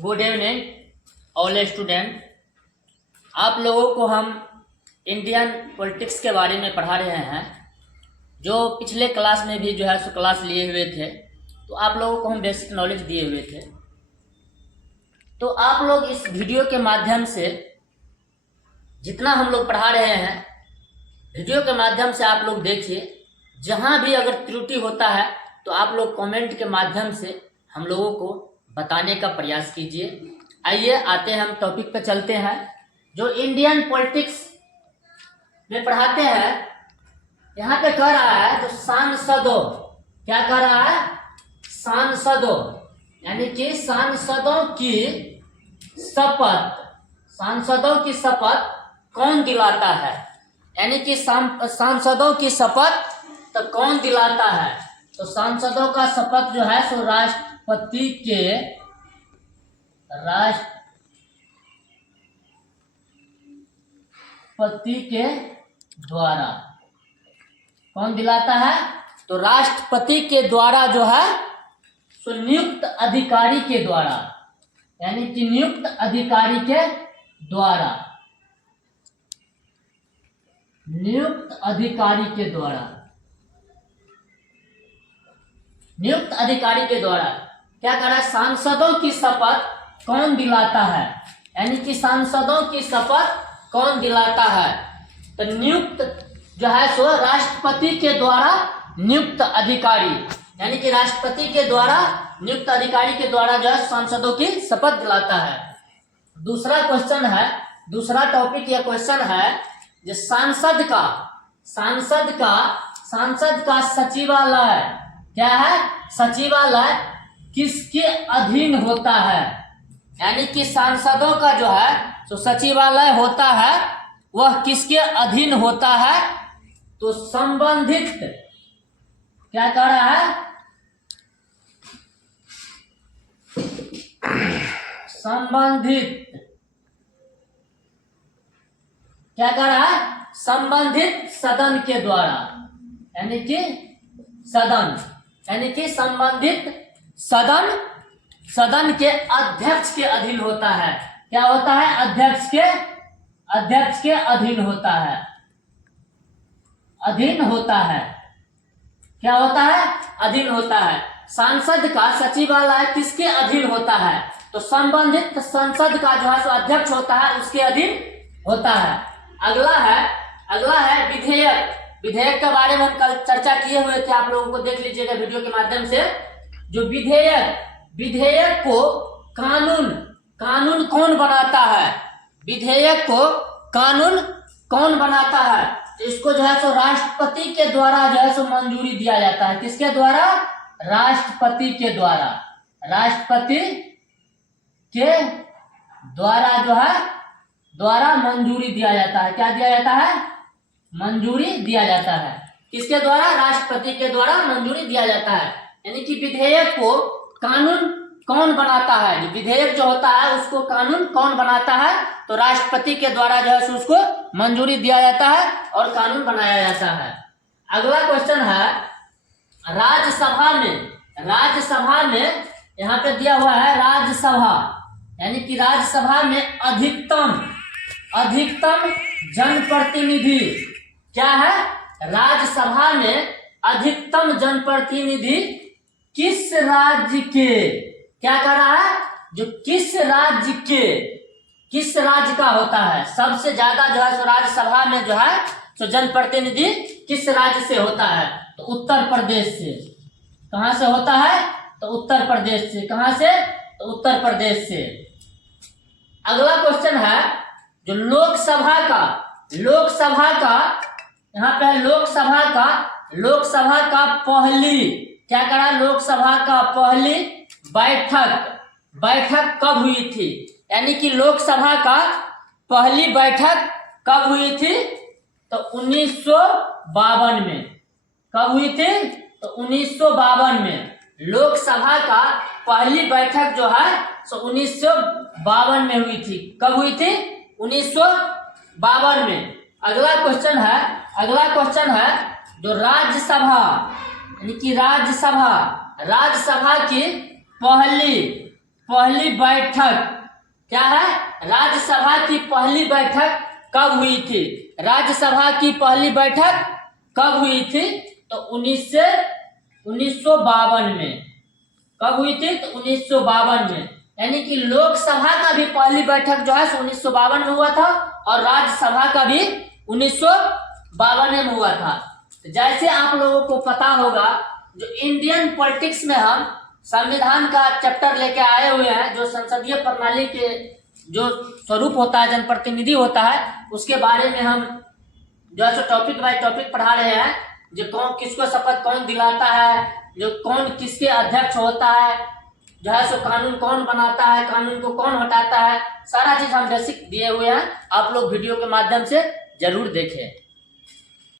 Good evening all student. आप लोगों को हम इंडियन पॉलिटिक्स के बारे में पढ़ा रहे हैं। जो पिछले क्लास में भी जो है सो क्लास लिए हुए थे, तो आप लोगों को हम बेसिक नॉलेज दिए हुए थे। तो आप लोग इस वीडियो के माध्यम से जितना हम लोग पढ़ा रहे हैं, वीडियो के माध्यम से आप लोग देखिए। जहाँ भी अगर त्रुटि होता है तो आप लोग कमेंट के माध्यम से हम लोगों को बताने का प्रयास कीजिए। आइए आते हैं, हम टॉपिक पे चलते हैं। जो इंडियन पॉलिटिक्स में पढ़ाते हैं, यहाँ पे कह रहा है जो सांसदों, क्या कह रहा है? सांसदों, यानी कि सांसदों की शपथ, सांसदों की शपथ कौन दिलाता है? यानी कि सांसदों की शपथ तो कौन दिलाता है? तो सांसदों का शपथ जो है सो राष्ट्रपति के द्वारा कौन दिलाता है? तो राष्ट्रपति के द्वारा जो है सो नियुक्त अधिकारी के द्वारा, यानी कि नियुक्त अधिकारी के द्वारा, नियुक्त अधिकारी के द्वारा, नियुक्त अधिकारी के द्वारा क्या कर रहा है? सांसदों की शपथ कौन दिलाता है? यानी कि सांसदों की शपथ कौन दिलाता है? तो नियुक्त जो है सो राष्ट्रपति के द्वारा नियुक्त अधिकारी, यानी कि राष्ट्रपति के द्वारा नियुक्त अधिकारी के द्वारा जो है सांसदों की शपथ दिलाता है। दूसरा क्वेश्चन है, दूसरा टॉपिक या क्वेश्चन है जो सांसद का सचिवालय क्या है? सचिवालय किसके अधीन होता है? यानी कि सांसदों का जो है तो सचिवालय होता है, वह किसके अधीन होता है? तो संबंधित, क्या कह रहा है? संबंधित, क्या कह रहा है? संबंधित सदन के द्वारा, यानी कि सदन, यानी कि संबंधित सदन के अध्यक्ष के अधीन होता है। क्या होता है? अध्यक्ष के अधीन होता है, अधीन होता है। क्या होता है? अधीन होता है। सांसद का सचिवालय किसके अधीन होता है? तो संबंधित संसद का जो है सो अध्यक्ष होता है, उसके अधीन होता है। अगला है विधेयक। विधेयक के बारे में हम कल चर्चा किए हुए थे, आप लोगों को देख लीजिएगा वीडियो के माध्यम से। जो विधेयक को कानून कौन बनाता है? विधेयक को कानून कौन बनाता है? तो इसको जो है सो राष्ट्रपति के द्वारा जो है सो मंजूरी दिया जाता है। किसके द्वारा? राष्ट्रपति के द्वारा, राष्ट्रपति के द्वारा जो है द्वारा मंजूरी दिया जाता है। क्या दिया जाता है? मंजूरी दिया जाता है। किसके द्वारा? राष्ट्रपति के द्वारा मंजूरी दिया जाता है। यानी कि विधेयक को कानून कौन बनाता है? विधेयक जो होता है उसको कानून कौन बनाता है? तो राष्ट्रपति के द्वारा जो है उसको मंजूरी दिया जाता है और कानून बनाया जाता है। अगला क्वेश्चन है राज्यसभा में यहाँ पे दिया हुआ है राज्यसभा, यानी कि राज्यसभा में अधिकतम जनप्रतिनिधि क्या है? राज्यसभा में अधिकतम जनप्रतिनिधि किस राज्य के, क्या कर रहा है? जो किस राज्य का होता है? सबसे ज्यादा जो है राज्यसभा में जो है तो जनप्रतिनिधि किस राज्य से होता है? तो उत्तर प्रदेश से। कहां से होता है? तो उत्तर प्रदेश से। कहां से? तो उत्तर प्रदेश से। अगला क्वेश्चन है जो लोकसभा का यहाँ पे लोकसभा का पहली, क्या करा? लोकसभा का पहली बैठक कब हुई थी? यानी कि लोकसभा का पहली बैठक कब हुई थी? तो 1952 में। कब हुई थी? तो 1952 में लोकसभा का पहली बैठक जो है तो 1952 में हुई थी। कब हुई थी? 1952 में। अगला क्वेश्चन है जो राज्यसभा, यानी कि राज्यसभा की पहली बैठक क्या है? राज्यसभा की पहली बैठक कब हुई थी? राज्यसभा की पहली बैठक कब हुई थी? तो 1952 में। कब हुई थी? तो 1952 में। यानी कि लोकसभा का भी पहली बैठक जो है 1952 में हुआ था और राज्यसभा का भी 1952 में हुआ था। तो जैसे आप लोगों को पता होगा, जो इंडियन पॉलिटिक्स में हम संविधान का चैप्टर लेके आए हुए हैं, जो संसदीय प्रणाली के जो स्वरूप होता है, जनप्रतिनिधि होता है, उसके बारे में हम जो है टॉपिक बाय टॉपिक पढ़ा रहे हैं। जो कौन किसको शपथ कौन दिलाता है, जो कौन किसके अध्यक्ष होता है, जो है सो कानून कौन बनाता है, कानून को कौन हटाता है, सारा चीज हम बेसिक दिए हुए हैं। आप लोग वीडियो के माध्यम से जरूर देखें।